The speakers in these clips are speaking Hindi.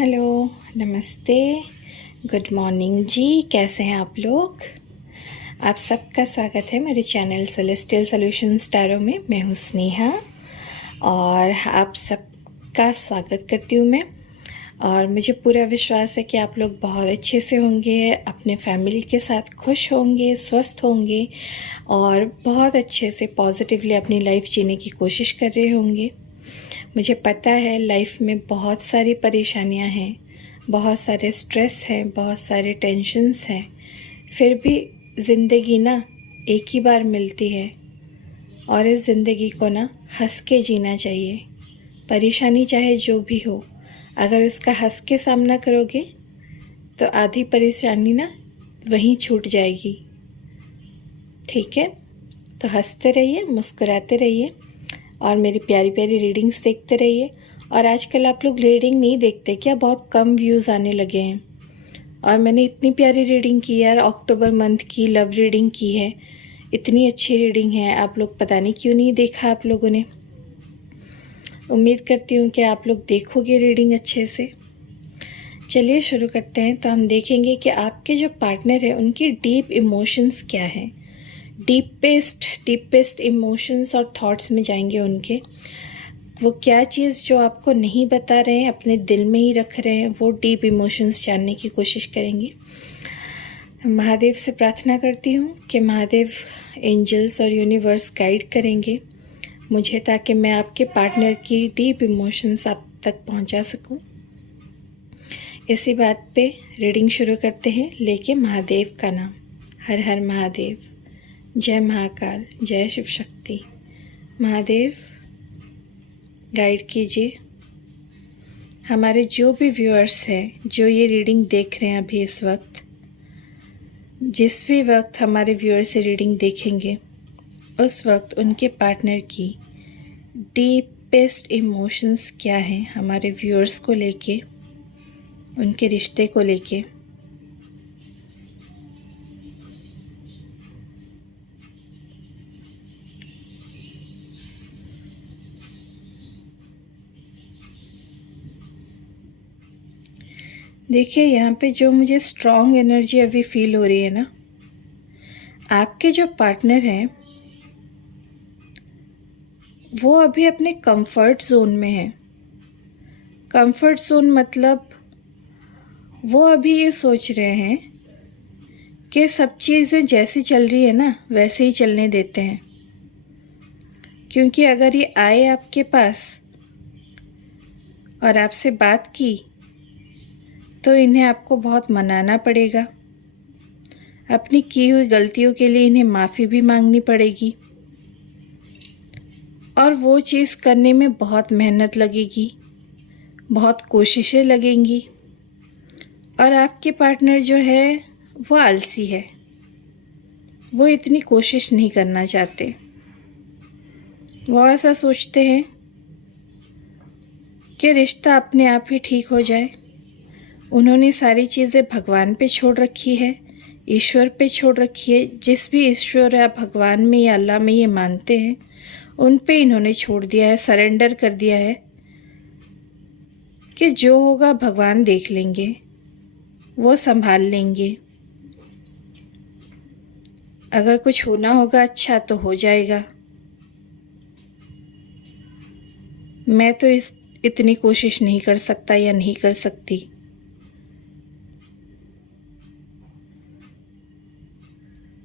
हेलो, नमस्ते, गुड मॉर्निंग जी। कैसे हैं आप लोग? आप सबका स्वागत है मेरे चैनल सेलेस्टियल सॉल्यूशंस टैरो में। मैं हूँ स्नेहा और आप सबका स्वागत करती हूँ मैं। और मुझे पूरा विश्वास है कि आप लोग बहुत अच्छे से होंगे, अपने फैमिली के साथ खुश होंगे, स्वस्थ होंगे और बहुत अच्छे से पॉजिटिवली अपनी लाइफ जीने की कोशिश कर रहे होंगे। मुझे पता है लाइफ में बहुत सारी परेशानियां हैं, बहुत सारे स्ट्रेस हैं, बहुत सारे टेंशन्स हैं, फिर भी ज़िंदगी ना एक ही बार मिलती है और इस ज़िंदगी को ना हंस के जीना चाहिए। परेशानी चाहे जो भी हो, अगर उसका हंस के सामना करोगे तो आधी परेशानी ना वहीं छूट जाएगी। ठीक है, तो हंसते रहिए, मुस्कुराते रहिए और मेरी प्यारी प्यारी रीडिंग्स देखते रहिए। और आजकल आप लोग रीडिंग नहीं देखते क्या? बहुत कम व्यूज़ आने लगे हैं। और मैंने इतनी प्यारी रीडिंग की यार, अक्टूबर मंथ की लव रीडिंग की है, इतनी अच्छी रीडिंग है। आप लोग पता नहीं क्यों नहीं देखा आप लोगों ने। उम्मीद करती हूँ कि आप लोग देखोगे रीडिंग अच्छे से। चलिए शुरू करते हैं। तो हम देखेंगे कि आपके जो पार्टनर है उनकी डीप इमोशंस क्या हैं। डीपेस्ट इमोशंस और थॉट्स में जाएंगे उनके। वो क्या चीज़ जो आपको नहीं बता रहे हैं, अपने दिल में ही रख रहे हैं, वो डीप इमोशंस जानने की कोशिश करेंगे। महादेव से प्रार्थना करती हूँ कि महादेव, एंजल्स और यूनिवर्स गाइड करेंगे मुझे, ताकि मैं आपके पार्टनर की डीप इमोशंस आप तक पहुँचा सकूँ। इसी बात पे रीडिंग शुरू करते हैं लेके महादेव का नाम। हर हर महादेव, जय महाकाल, जय शिव शक्ति। महादेव गाइड कीजिए हमारे जो भी व्यूअर्स हैं, जो ये रीडिंग देख रहे हैं अभी इस वक्त। जिस भी वक्त हमारे व्यूअर्स से रीडिंग देखेंगे उस वक्त उनके पार्टनर की डीपेस्ट इमोशंस क्या हैं हमारे व्यूअर्स को लेके, उनके रिश्ते को लेके। देखिए यहाँ पे जो मुझे स्ट्रॉन्ग एनर्जी अभी फील हो रही है ना, आपके जो पार्टनर हैं वो अभी अपने कंफर्ट जोन में हैं। कंफर्ट जोन मतलब वो अभी ये सोच रहे हैं कि सब चीज़ें जैसी चल रही है ना वैसे ही चलने देते हैं। क्योंकि अगर ये आए आपके पास और आपसे बात की तो इन्हें आपको बहुत मनाना पड़ेगा। अपनी की हुई गलतियों के लिए इन्हें माफ़ी भी मांगनी पड़ेगी और वो चीज़ करने में बहुत मेहनत लगेगी, बहुत कोशिशें लगेंगी। और आपके पार्टनर जो है वो आलसी है, वो इतनी कोशिश नहीं करना चाहते। वो ऐसा सोचते हैं कि रिश्ता अपने आप ही ठीक हो जाए। उन्होंने सारी चीज़ें भगवान पे छोड़ रखी है, ईश्वर पे छोड़ रखी है। जिस भी ईश्वर या भगवान में या अल्लाह में ये मानते हैं उन पे इन्होंने छोड़ दिया है, सरेंडर कर दिया है कि जो होगा भगवान देख लेंगे, वो संभाल लेंगे। अगर कुछ होना होगा अच्छा तो हो जाएगा। मैं तो इतनी कोशिश नहीं कर सकता या नहीं कर सकती।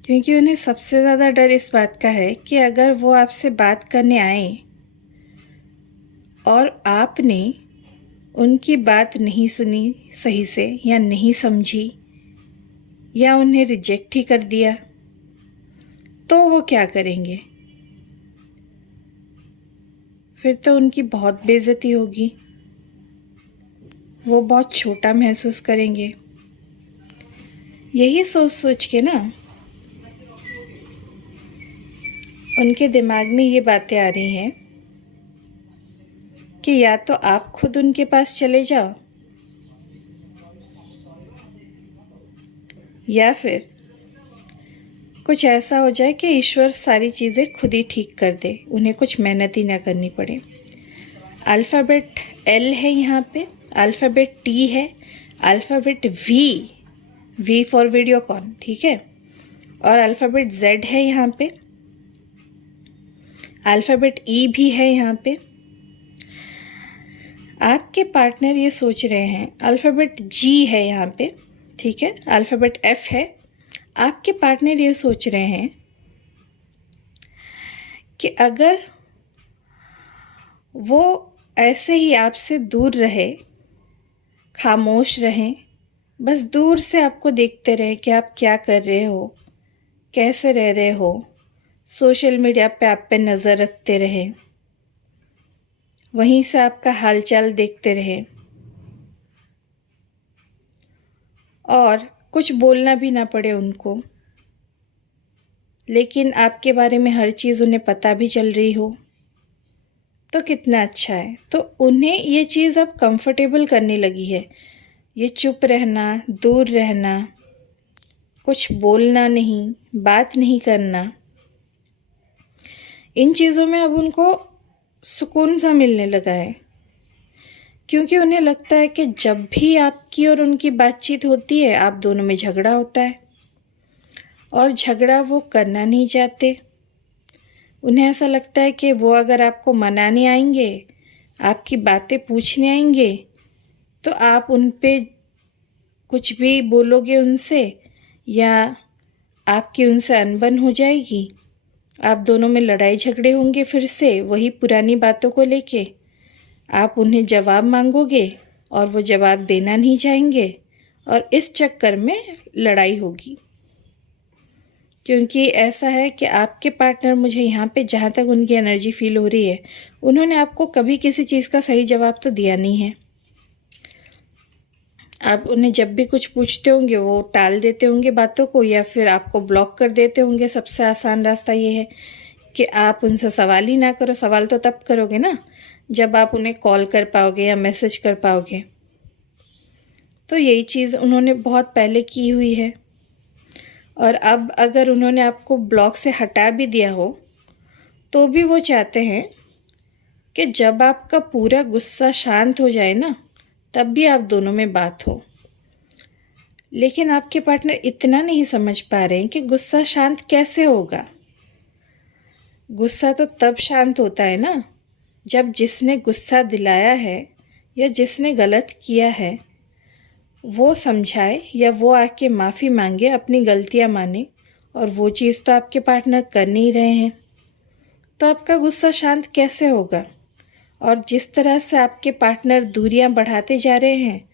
क्योंकि उन्हें सबसे ज़्यादा डर इस बात का है कि अगर वो आपसे बात करने आए और आपने उनकी बात नहीं सुनी सही से या नहीं समझी या उन्हें रिजेक्ट ही कर दिया तो वो क्या करेंगे? फिर तो उनकी बहुत बेइज्जती होगी, वो बहुत छोटा महसूस करेंगे। यही सोच सोच के ना उनके दिमाग में ये बातें आ रही हैं कि या तो आप खुद उनके पास चले जाओ या फिर कुछ ऐसा हो जाए कि ईश्वर सारी चीज़ें खुद ही ठीक कर दे, उन्हें कुछ मेहनत ही ना करनी पड़े। अल्फ़ाबेट एल है यहाँ पे अल्फ़ाबेट टी है, अल्फ़ाबेट वी फॉर वीडियोकॉन, ठीक है, और अल्फ़ाबेट जेड है यहाँ पे, अल्फ़ाबेट ई भी है यहाँ पे। आपके पार्टनर ये सोच रहे हैं, अल्फ़ाबेट जी है यहाँ पे, ठीक है, अल्फ़ाबेट एफ है। आपके पार्टनर ये सोच रहे हैं कि अगर वो ऐसे ही आपसे दूर रहे, खामोश रहें, बस दूर से आपको देखते रहें कि आप क्या कर रहे हो, कैसे रह रहे हो, सोशल मीडिया पे आप पे नज़र रखते रहें, वहीं से आपका हालचाल देखते रहें और कुछ बोलना भी ना पड़े उनको, लेकिन आपके बारे में हर चीज़ उन्हें पता भी चल रही हो, तो कितना अच्छा है। तो उन्हें ये चीज़ अब कंफर्टेबल करने लगी है, ये चुप रहना, दूर रहना, कुछ बोलना नहीं, बात नहीं करना, इन चीज़ों में अब उनको सुकून सा मिलने लगा है, क्योंकि उन्हें लगता है कि जब भी आपकी और उनकी बातचीत होती है, आप दोनों में झगड़ा होता है और झगड़ा वो करना नहीं चाहते। उन्हें ऐसा लगता है कि वो अगर आपको मनाने आएंगे, आपकी बातें पूछने आएंगे, तो आप उन पे कुछ भी बोलोगे उनसे, या आपकी उनसे अनबन हो जाएगी, आप दोनों में लड़ाई झगड़े होंगे, फिर से वही पुरानी बातों को लेके आप उन्हें जवाब मांगोगे और वो जवाब देना नहीं चाहेंगे और इस चक्कर में लड़ाई होगी। क्योंकि ऐसा है कि आपके पार्टनर, मुझे यहाँ पे जहाँ तक उनकी एनर्जी फील हो रही है, उन्होंने आपको कभी किसी चीज़ का सही जवाब तो दिया नहीं है। आप उन्हें जब भी कुछ पूछते होंगे वो टाल देते होंगे बातों को, या फिर आपको ब्लॉक कर देते होंगे। सबसे आसान रास्ता ये है कि आप उनसे सवाल ही ना करो। सवाल तो तब करोगे ना जब आप उन्हें कॉल कर पाओगे या मैसेज कर पाओगे। तो यही चीज़ उन्होंने बहुत पहले की हुई है, और अब अगर उन्होंने आपको ब्लॉक से हटा भी दिया हो तो भी वो चाहते हैं कि जब आपका पूरा गुस्सा शांत हो जाए ना, तब भी आप दोनों में बात हो। लेकिन आपके पार्टनर इतना नहीं समझ पा रहे हैं कि गुस्सा शांत कैसे होगा। गुस्सा तो तब शांत होता है ना जब जिसने गुस्सा दिलाया है या जिसने गलत किया है वो समझाए, या वो आके माफ़ी मांगे, अपनी गलतियां माने, और वो चीज़ तो आपके पार्टनर कर नहीं रहे हैं। तो आपका गुस्सा शांत कैसे होगा? और जिस तरह से आपके पार्टनर दूरियां बढ़ाते जा रहे हैं,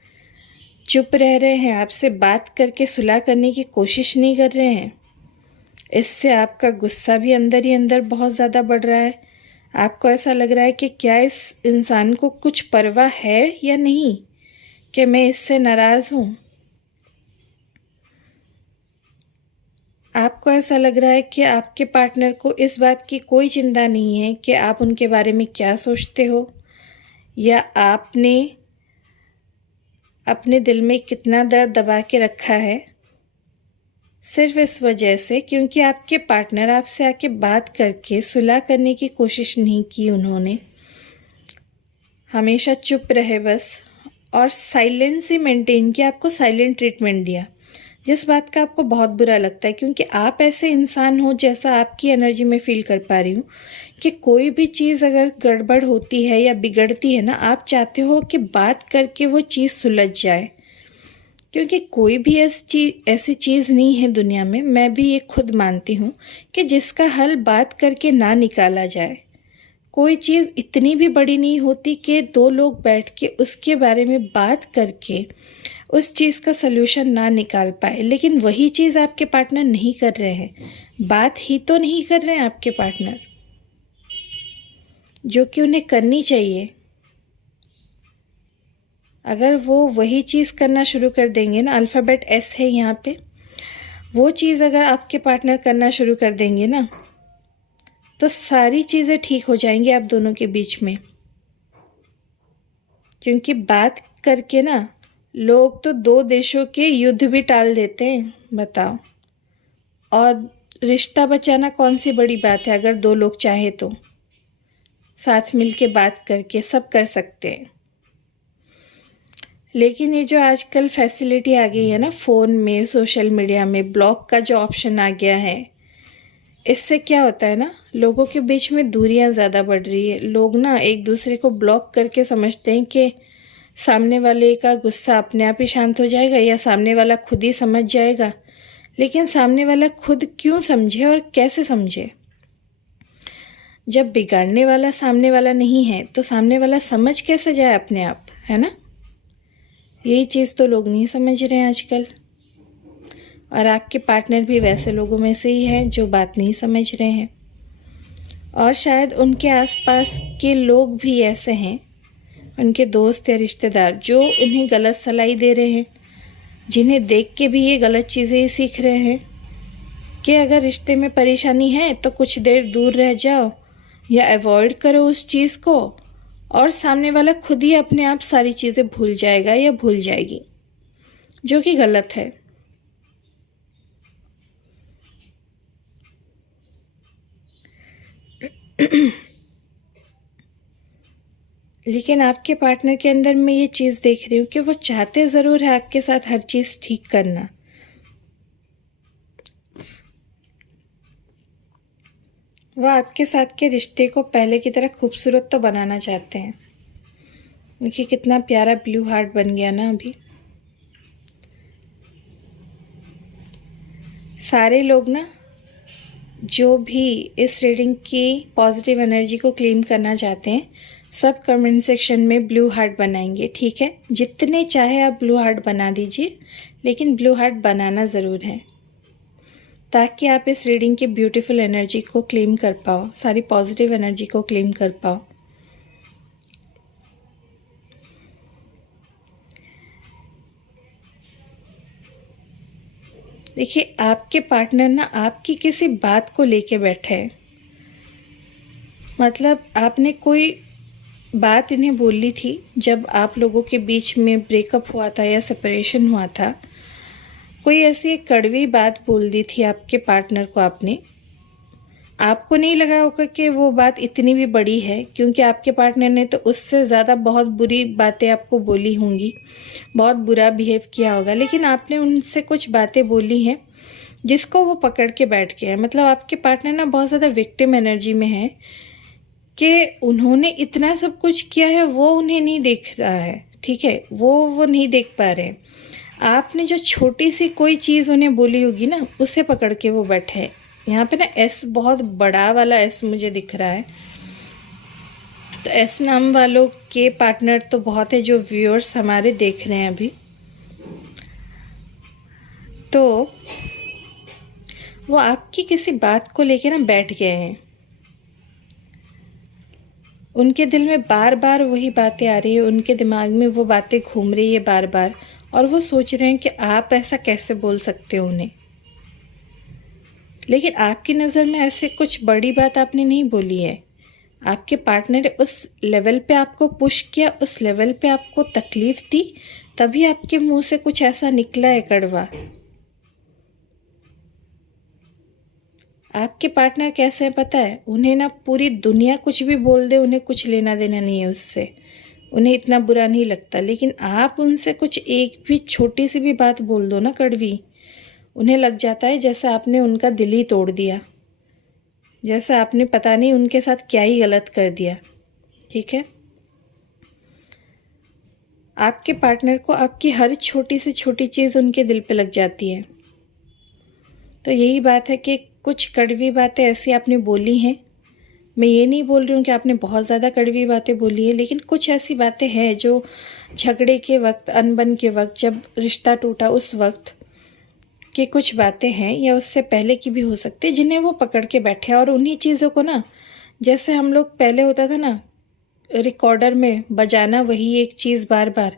चुप रह रहे हैं, आपसे बात करके सुलह करने की कोशिश नहीं कर रहे हैं, इससे आपका गुस्सा भी अंदर ही अंदर बहुत ज़्यादा बढ़ रहा है। आपको ऐसा लग रहा है कि क्या इस इंसान को कुछ परवाह है या नहीं, कि मैं इससे नाराज़ हूँ। आपको ऐसा लग रहा है कि आपके पार्टनर को इस बात की कोई चिंता नहीं है कि आप उनके बारे में क्या सोचते हो, या आपने अपने दिल में कितना दर्द दबा के रखा है, सिर्फ इस वजह से क्योंकि आपके पार्टनर आपसे आके बात करके सुलह करने की कोशिश नहीं की। उन्होंने हमेशा चुप रहे बस, और साइलेंस ही मेंटेन किया, आपको साइलेंट ट्रीटमेंट दिया, जिस बात का आपको बहुत बुरा लगता है। क्योंकि आप ऐसे इंसान हो, जैसा आपकी एनर्जी में फील कर पा रही हूँ, कि कोई भी चीज़ अगर गड़बड़ होती है या बिगड़ती है ना, आप चाहते हो कि बात करके वो चीज़ सुलझ जाए। क्योंकि कोई भी ऐसी चीज़ नहीं है दुनिया में, मैं भी ये खुद मानती हूँ, कि जिसका हल बात करके ना निकाला जाए। कोई चीज़ इतनी भी बड़ी नहीं होती कि दो लोग बैठ के उसके बारे में बात करके उस चीज़ का सल्यूशन ना निकाल पाए। लेकिन वही चीज़ आपके पार्टनर नहीं कर रहे हैं, बात ही तो नहीं कर रहे हैं आपके पार्टनर, जो कि उन्हें करनी चाहिए। अगर वो वही चीज़ करना शुरू कर देंगे ना, अल्फ़ाबेट एस है यहाँ पे, वो चीज़ अगर आपके पार्टनर करना शुरू कर देंगे ना, तो सारी चीज़ें ठीक हो जाएंगी आप दोनों के बीच में। क्योंकि बात करके ना लोग तो दो देशों के युद्ध भी टाल देते हैं, बताओ। और रिश्ता बचाना कौन सी बड़ी बात है, अगर दो लोग चाहे तो साथ मिल के बात करके सब कर सकते हैं। लेकिन ये जो आजकल फैसिलिटी आ गई है ना फ़ोन में, सोशल मीडिया में, ब्लॉक का जो ऑप्शन आ गया है, इससे क्या होता है ना, लोगों के बीच में दूरियां ज़्यादा बढ़ रही है। लोग ना एक दूसरे को ब्लॉक करके समझते हैं कि सामने वाले का गुस्सा अपने आप ही शांत हो जाएगा या सामने वाला खुद ही समझ जाएगा। लेकिन सामने वाला खुद क्यों समझे और कैसे समझे? जब बिगाड़ने वाला सामने वाला नहीं है तो सामने वाला समझ कैसे जाए अपने आप, है ना? यही चीज़ तो लोग नहीं समझ रहे हैं आजकल। और आपके पार्टनर भी वैसे लोगों में से ही है जो बात नहीं समझ रहे हैं। और शायद उनके आसपास के लोग भी ऐसे हैं, उनके दोस्त या रिश्तेदार, जो उन्हें गलत सलाह दे रहे हैं, जिन्हें देख के भी ये गलत चीज़ें ही सीख रहे हैं कि अगर रिश्ते में परेशानी है तो कुछ देर दूर रह जाओ या अवॉइड करो उस चीज़ को, और सामने वाला खुद ही अपने आप सारी चीज़ें भूल जाएगा या भूल जाएगी, जो कि गलत है। लेकिन आपके पार्टनर के अंदर मैं ये चीज़ देख रही हूँ कि वो चाहते ज़रूर है आपके साथ हर चीज़ ठीक करना। वो आपके साथ के रिश्ते को पहले की तरह खूबसूरत तो बनाना चाहते हैं। देखिए कितना प्यारा ब्लू हार्ट बन गया ना अभी। सारे लोग ना जो भी इस रीडिंग की पॉजिटिव एनर्जी को क्लेम करना चाहते हैं, सब कमेंट सेक्शन में ब्लू हार्ट बनाएंगे, ठीक है? जितने चाहे आप ब्लू हार्ट बना दीजिए, लेकिन ब्लू हार्ट बनाना ज़रूर है, ताकि आप इस रीडिंग की ब्यूटीफुल एनर्जी को क्लेम कर पाओ, सारी पॉजिटिव एनर्जी को क्लेम कर पाओ। देखिए आपके पार्टनर ना आपकी किसी बात को लेके बैठे हैं। मतलब आपने कोई बात इन्हें बोली थी जब आप लोगों के बीच में ब्रेकअप हुआ था या सेपरेशन हुआ था। कोई ऐसी एक कड़वी बात बोल दी थी आपके पार्टनर को आपने। आपको नहीं लगा होगा कि वो बात इतनी भी बड़ी है, क्योंकि आपके पार्टनर ने तो उससे ज़्यादा बहुत बुरी बातें आपको बोली होंगी, बहुत बुरा बिहेव किया होगा, लेकिन आपने उनसे कुछ बातें बोली हैं जिसको वो पकड़ के बैठ गया है। मतलब आपके पार्टनर ना बहुत ज़्यादा विक्टिम एनर्जी में है कि उन्होंने इतना सब कुछ किया है, वो उन्हें नहीं देख रहा है, ठीक है? वो नहीं देख पा रहे। आपने जो छोटी सी कोई चीज़ उन्हें बोली होगी ना, उसे पकड़ के वो बैठे हैं। यहाँ पे ना एस, बहुत बड़ा वाला एस मुझे दिख रहा है। तो एस नाम वालों के पार्टनर तो बहुत है जो व्यूअर्स हमारे देख रहे हैं अभी। तो वो आपकी किसी बात को लेके ना बैठ गए हैं। उनके दिल में बार बार वही बातें आ रही है, उनके दिमाग में वो बातें घूम रही है बार बार, और वो सोच रहे हैं कि आप ऐसा कैसे बोल सकते हो उन्हें। लेकिन आपकी नज़र में ऐसे कुछ बड़ी बात आपने नहीं बोली है। आपके पार्टनर ने उस लेवल पे आपको पुश किया, उस लेवल पे आपको तकलीफ़ दी, तभी आपके मुंह से कुछ ऐसा निकला है कड़वा। आपके पार्टनर कैसे हैं पता है? उन्हें ना पूरी दुनिया कुछ भी बोल दे, उन्हें कुछ लेना देना नहीं है उससे, उन्हें इतना बुरा नहीं लगता। लेकिन आप उनसे कुछ एक भी छोटी सी भी बात बोल दो ना कड़वी, उन्हें लग जाता है जैसे आपने उनका दिल ही तोड़ दिया, जैसे आपने पता नहीं उनके साथ क्या ही गलत कर दिया, ठीक है? आपके पार्टनर को आपकी हर छोटी से छोटी चीज़ उनके दिल पे लग जाती है। तो यही बात है कि कुछ कड़वी बातें ऐसी आपने बोली हैं। मैं ये नहीं बोल रही हूँ कि आपने बहुत ज़्यादा कड़वी बातें बोली है, लेकिन कुछ ऐसी बातें हैं जो झगड़े के वक्त, अनबन के वक्त, जब रिश्ता टूटा उस वक्त कि कुछ बातें हैं, या उससे पहले की भी हो सकती है, जिन्हें वो पकड़ के बैठे। और उन्हीं चीज़ों को ना, जैसे हम लोग पहले होता था ना रिकॉर्डर में बजाना वही एक चीज़ बार बार,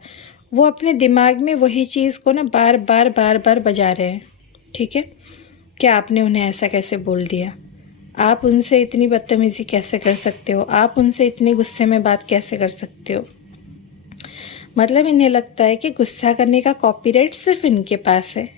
वो अपने दिमाग में वही चीज़ को ना बार बार बजा रहे हैं, ठीक है? कि आपने उन्हें ऐसा कैसे बोल दिया, आप उनसे इतनी बदतमीज़ी कैसे कर सकते हो, आप उनसे इतने गुस्से में बात कैसे कर सकते हो। मतलब इन्हें लगता है कि गुस्सा करने का कॉपीराइट सिर्फ इनके पास है,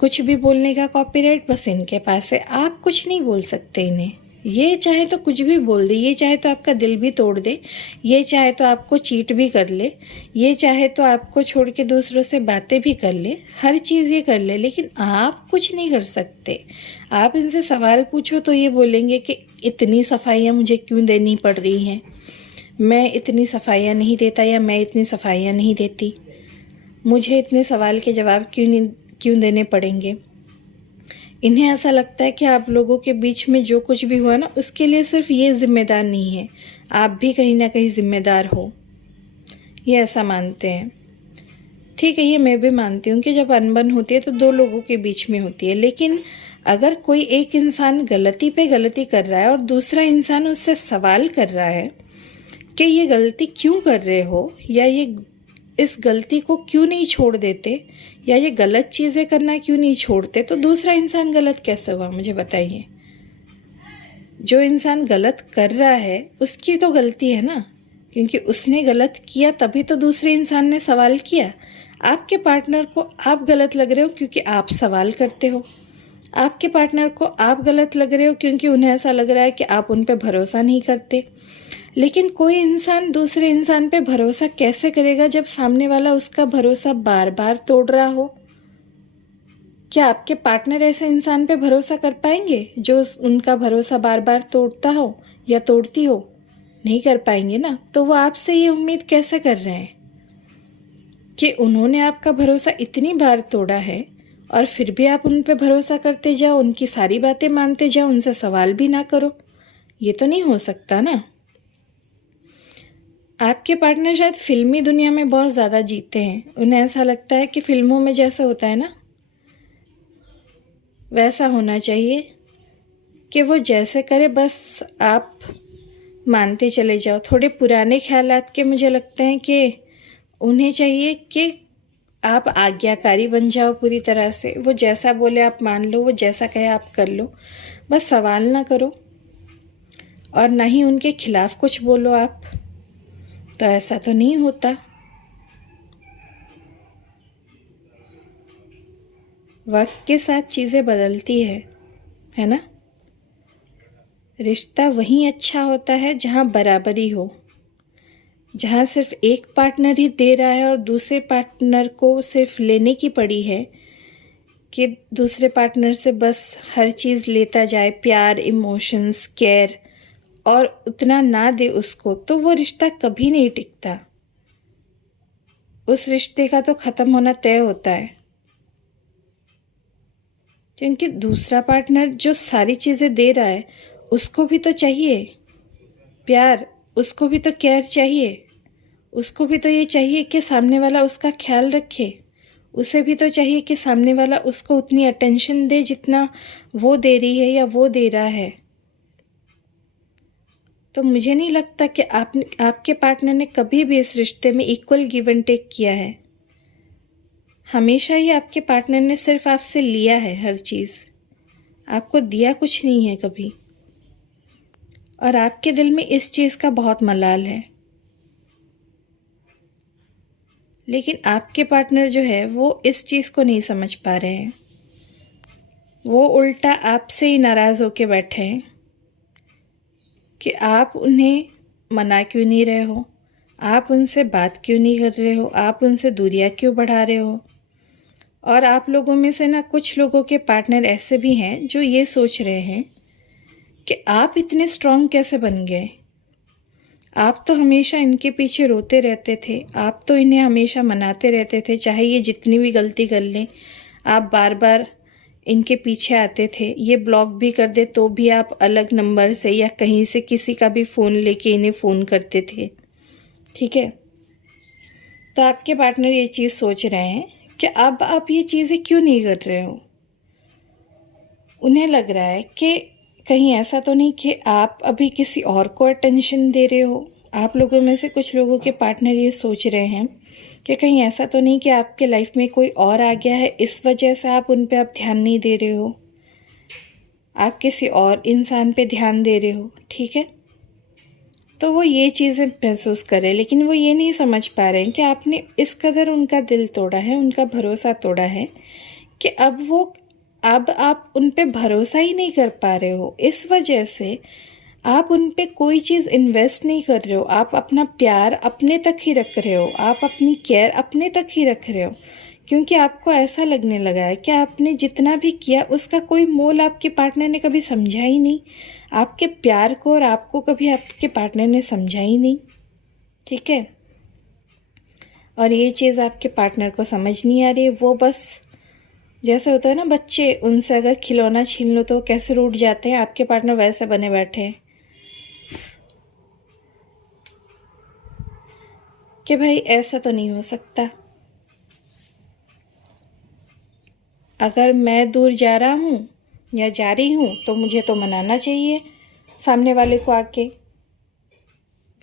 कुछ भी बोलने का कॉपीराइट बस इनके पास है, आप कुछ नहीं बोल सकते इन्हें। ये चाहे तो कुछ भी बोल दे, ये चाहे तो आपका दिल भी तोड़ दे, ये चाहे तो आपको चीट भी कर ले, ये चाहे तो आपको छोड़ के दूसरों से बातें भी कर ले, हर चीज़ ये कर ले, लेकिन आप कुछ नहीं कर सकते। आप इनसे सवाल पूछो तो ये बोलेंगे कि इतनी सफाइयाँ मुझे क्यों देनी पड़ रही हैं, मैं इतनी सफाइयाँ नहीं देता या मैं इतनी सफाइयाँ नहीं देती, मुझे इतने सवाल के जवाब क्यों देने पड़ेंगे। इन्हें ऐसा लगता है कि आप लोगों के बीच में जो कुछ भी हुआ ना, उसके लिए सिर्फ ये जिम्मेदार नहीं है, आप भी कहीं ना कहीं जिम्मेदार हो, ये ऐसा मानते हैं। ठीक है, ये मैं भी मानती हूँ कि जब अनबन होती है तो दो लोगों के बीच में होती है, लेकिन अगर कोई एक इंसान गलती पे गलती कर रहा है और दूसरा इंसान उससे सवाल कर रहा है कि ये गलती क्यों कर रहे हो, या ये इस गलती को क्यों नहीं छोड़ देते, या ये गलत चीज़ें करना क्यों नहीं छोड़ते, तो दूसरा इंसान गलत कैसे हुआ, मुझे बताइए। जो इंसान गलत कर रहा है उसकी तो गलती है ना, क्योंकि उसने गलत किया तभी तो दूसरे इंसान ने सवाल किया। आपके पार्टनर को आप गलत लग रहे हो क्योंकि आप सवाल करते हो, आपके पार्टनर को आप गलत लग रहे हो क्योंकि उन्हें ऐसा लग रहा है कि आप उन पर भरोसा नहीं करते। लेकिन कोई इंसान दूसरे इंसान पे भरोसा कैसे करेगा जब सामने वाला उसका भरोसा बार बार तोड़ रहा हो। क्या आपके पार्टनर ऐसे इंसान पे भरोसा कर पाएंगे जो उनका भरोसा बार बार तोड़ता हो या तोड़ती हो? नहीं कर पाएंगे ना। तो वो आपसे ये उम्मीद कैसे कर रहे हैं कि उन्होंने आपका भरोसा इतनी बार तोड़ा है और फिर भी आप उन पे भरोसा करते जाओ, उनकी सारी बातें मानते जाओ, उनसे सवाल भी ना करो? ये तो नहीं हो सकता ना। आपके पार्टनर शायद फिल्मी दुनिया में बहुत ज़्यादा जीते हैं, उन्हें ऐसा लगता है कि फिल्मों में जैसा होता है ना वैसा होना चाहिए, कि वो जैसे करे बस आप मानते चले जाओ। थोड़े पुराने ख्यालात के मुझे लगते हैं कि उन्हें चाहिए कि आप आज्ञाकारी बन जाओ पूरी तरह से, वो जैसा बोले आप मान लो, वो जैसा कहे आप कर लो, बस सवाल ना करो और ना ही उनके खिलाफ कुछ बोलो आप। तो ऐसा तो नहीं होता। वक्त के साथ चीज़ें बदलती है ना। रिश्ता वहीं अच्छा होता है जहाँ बराबरी हो, जहाँ सिर्फ एक पार्टनर ही दे रहा है और दूसरे पार्टनर को सिर्फ लेने की पड़ी है कि दूसरे पार्टनर से बस हर चीज़ लेता जाए, प्यार, इमोशंस, केयर, और उतना ना दे उसको, तो वो रिश्ता कभी नहीं टिकता। उस रिश्ते का तो ख़त्म होना तय होता है, क्योंकि दूसरा पार्टनर जो सारी चीज़ें दे रहा है उसको भी तो चाहिए प्यार, उसको भी तो केयर चाहिए, उसको भी तो ये चाहिए कि सामने वाला उसका ख्याल रखे, उसे भी तो चाहिए कि सामने वाला उसको उतनी अटेंशन दे जितना वो दे रही है या वो दे रहा है। तो मुझे नहीं लगता कि आपके पार्टनर ने कभी भी इस रिश्ते में इक्वल गिव एंड टेक किया है। हमेशा ही आपके पार्टनर ने सिर्फ आपसे लिया है हर चीज़, आपको दिया कुछ नहीं है कभी। और आपके दिल में इस चीज़ का बहुत मलाल है, लेकिन आपके पार्टनर जो है वो इस चीज़ को नहीं समझ पा रहे हैं। वो उल्टा आपसे ही नाराज़ होके बैठे हैं कि आप उन्हें मना क्यों नहीं रहे हो, आप उनसे बात क्यों नहीं कर रहे हो, आप उनसे दूरियां क्यों बढ़ा रहे हो। और आप लोगों में से ना कुछ लोगों के पार्टनर ऐसे भी हैं जो ये सोच रहे हैं कि आप इतने स्ट्रांग कैसे बन गए, आप तो हमेशा इनके पीछे रोते रहते थे, आप तो इन्हें हमेशा मनाते रहते थे, चाहे ये जितनी भी गलती कर लें आप बार बार इनके पीछे आते थे, ये ब्लॉक भी कर दे तो भी आप अलग नंबर से या कहीं से किसी का भी फ़ोन लेके इन्हें फ़ोन करते थे। ठीक है, तो आपके पार्टनर ये चीज़ सोच रहे हैं कि अब आप ये चीज़ें क्यों नहीं कर रहे हो। उन्हें लग रहा है कि कहीं ऐसा तो नहीं कि आप अभी किसी और को अटेंशन दे रहे हो। आप लोगों में से कुछ लोगों के पार्टनर ये सोच रहे हैं कि कहीं ऐसा तो नहीं कि आपके लाइफ में कोई और आ गया है, इस वजह से आप उन पे अब ध्यान नहीं दे रहे हो, आप किसी और इंसान पे ध्यान दे रहे हो। ठीक है, तो वो ये चीज़ें महसूस करें, लेकिन वो ये नहीं समझ पा रहे हैं कि आपने इस कदर उनका दिल तोड़ा है, उनका भरोसा तोड़ा है कि अब वो अब आप उन पे भरोसा ही नहीं कर पा रहे हो, इस वजह से आप उन पे कोई चीज़ इन्वेस्ट नहीं कर रहे हो। आप अपना प्यार अपने तक ही रख रहे हो, आप अपनी केयर अपने तक ही रख रहे हो, क्योंकि आपको ऐसा लगने लगा है कि आपने जितना भी किया उसका कोई मोल आपके पार्टनर ने कभी समझा ही नहीं। आपके प्यार को और आपको कभी आपके पार्टनर ने समझा ही नहीं, ठीक है। और ये चीज़ आपके पार्टनर को समझ नहीं आ रही है। वो बस जैसे होता है ना बच्चे, उनसे अगर खिलौना छीन लो तो वो कैसे रूठ जाते हैं, आपके पार्टनर वैसे बने बैठे हैं कि भाई ऐसा तो नहीं हो सकता। अगर मैं दूर जा रहा हूँ या जा रही हूँ तो मुझे तो मनाना चाहिए सामने वाले को आके।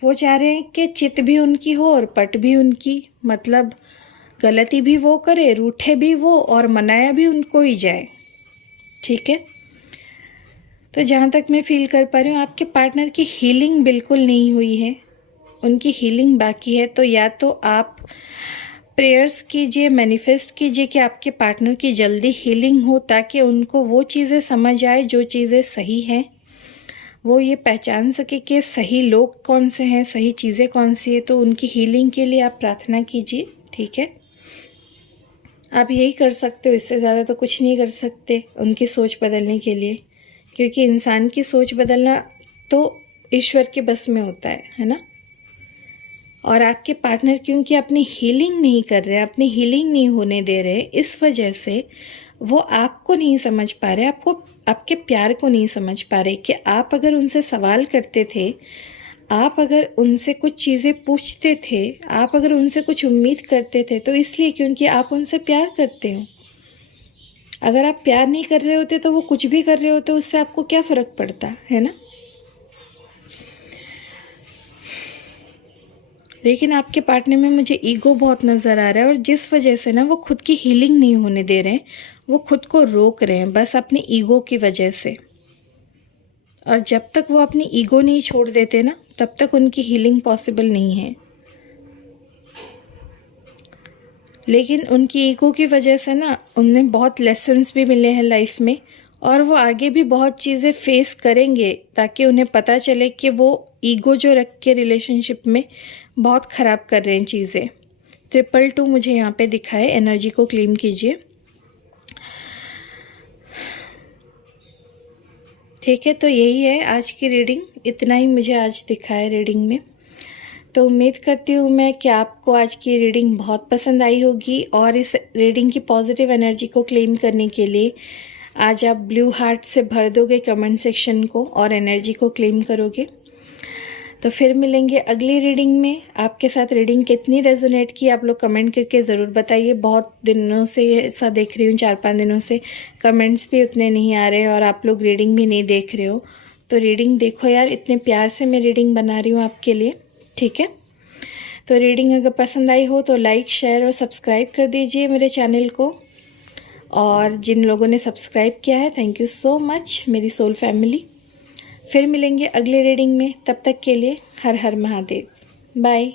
वो चाह रहे हैं कि चित भी उनकी हो और पट भी उनकी, मतलब गलती भी वो करे, रूठे भी वो, और मनाया भी उनको ही जाए, ठीक है। तो जहाँ तक मैं फील कर पा रही हूँ, आपके पार्टनर की हीलिंग बिल्कुल नहीं हुई है, उनकी हीलिंग बाकी है। तो या तो आप प्रेयर्स कीजिए, मैनिफेस्ट कीजिए कि आपके पार्टनर की जल्दी हीलिंग हो, ताकि उनको वो चीज़ें समझ आए जो चीज़ें सही हैं, वो ये पहचान सके कि सही लोग कौन से हैं, सही चीज़ें कौन सी है। तो उनकी हीलिंग के लिए आप प्रार्थना कीजिए, ठीक है। आप यही कर सकते हो, इससे ज़्यादा तो कुछ नहीं कर सकते उनकी सोच बदलने के लिए, क्योंकि इंसान की सोच बदलना तो ईश्वर के बस में होता है ना। और आपके पार्टनर क्योंकि अपनी हीलिंग नहीं कर रहे हैं, अपनी हीलिंग नहीं होने दे रहे, इस वजह से वो आपको नहीं समझ पा रहे, आपको, आपके प्यार को नहीं समझ पा रहे कि आप अगर उनसे सवाल करते थे, आप अगर उनसे कुछ चीज़ें पूछते थे, आप अगर उनसे कुछ उम्मीद करते थे, तो इसलिए क्योंकि आप उनसे प्यार करते हो। अगर आप प्यार नहीं कर रहे होते तो वो कुछ भी कर रहे होते, उससे आपको क्या फ़र्क पड़ता है ना। लेकिन आपके पार्टनर में मुझे ईगो बहुत नज़र आ रहा है, और जिस वजह से ना वो खुद की हीलिंग नहीं होने दे रहे हैं, वो खुद को रोक रहे हैं बस अपने ईगो की वजह से। और जब तक वो अपनी ईगो नहीं छोड़ देते ना, तब तक उनकी हीलिंग पॉसिबल नहीं है। लेकिन उनकी ईगो की वजह से ना उन्हें बहुत लेसन्स भी मिले हैं लाइफ में, और वो आगे भी बहुत चीज़ें फेस करेंगे, ताकि उन्हें पता चले कि वो ईगो जो रख के रिलेशनशिप में बहुत ख़राब कर रहे हैं चीज़ें। 222 मुझे यहाँ पे दिखा है, एनर्जी को क्लेम कीजिए, ठीक है। तो यही है आज की रीडिंग, इतना ही मुझे आज दिखा है रीडिंग में। तो उम्मीद करती हूँ मैं कि आपको आज की रीडिंग बहुत पसंद आई होगी, और इस रीडिंग की पॉजिटिव एनर्जी को क्लेम करने के लिए आज आप ब्लू हार्ट से भर दोगे कमेंट सेक्शन को और एनर्जी को क्लेम करोगे। तो फिर मिलेंगे अगली रीडिंग में। आपके साथ रीडिंग कितनी रेजोनेट की आप लोग कमेंट करके ज़रूर बताइए। बहुत दिनों से ऐसा देख रही हूँ, 4-5 दिनों से कमेंट्स भी उतने नहीं आ रहे और आप लोग रीडिंग भी नहीं देख रहे हो। तो रीडिंग देखो यार, इतने प्यार से मैं रीडिंग बना रही हूँ आपके लिए, ठीक है। तो रीडिंग अगर पसंद आई हो तो लाइक, शेयर और सब्सक्राइब कर दीजिए मेरे चैनल को। और जिन लोगों ने सब्सक्राइब किया है, थैंक यू सो मच मेरी सोल फैमिली। फिर मिलेंगे अगले रीडिंग में, तब तक के लिए हर हर महादेव, बाय।